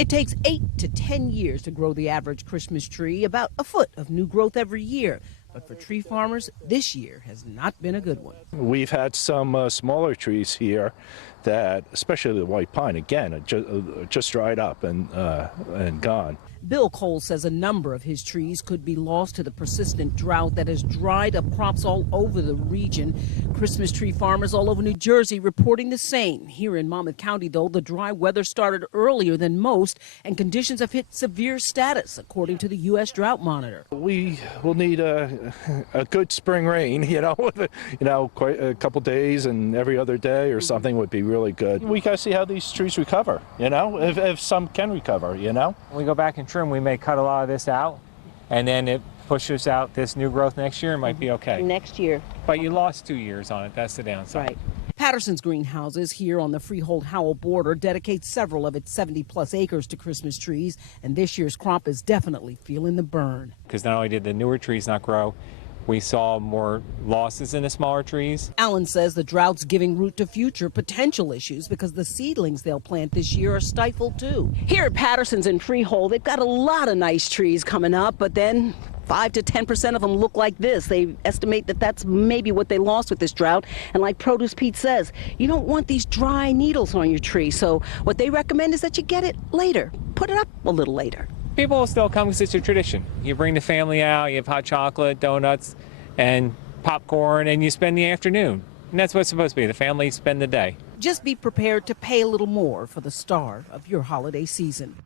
It takes 8 to 10 years to grow the average Christmas tree, about a foot of new growth every year. But for tree farmers, this year has not been a good one. We've had some smaller trees here that, especially the white pine, again, just dried up and gone. Bill Cole says a number of his trees could be lost to the persistent drought that has dried up crops all over the region. Christmas tree farmers all over New Jersey reporting the same. Here in Monmouth County, though, the dry weather started earlier than most, and conditions have hit severe status, according to the U.S. Drought Monitor. We will need a good spring rain, quite a couple days and every other day or something would be really good. We got to see how these trees recover, if some can recover, When we go back and trim, we may cut a lot of this out, and then it pushes out this new growth next year. It might be okay. Next year. But you lost 2 years on it. That's the downside. Right. Patterson's greenhouses here on the Freehold-Howell border dedicate several of its 70-plus acres to Christmas trees, and this year's crop is definitely feeling the burn. Because not only did the newer trees not grow, we saw more losses in the smaller trees. Allen says the drought's giving root to future potential issues because the seedlings they'll plant this year are stifled too. Here at Patterson's in Freehold, they've got a lot of nice trees coming up, but then 5 to 10% of them look like this. They estimate that that's maybe what they lost with this drought. And like Produce Pete says, you don't want these dry needles on your tree. So what they recommend is that you get it later. Put it up a little later. People will still come because it's a tradition. You bring the family out, you have hot chocolate, donuts, and popcorn, and you spend the afternoon. And that's what it's supposed to be. The family spend the day. Just be prepared to pay a little more for the start of your holiday season.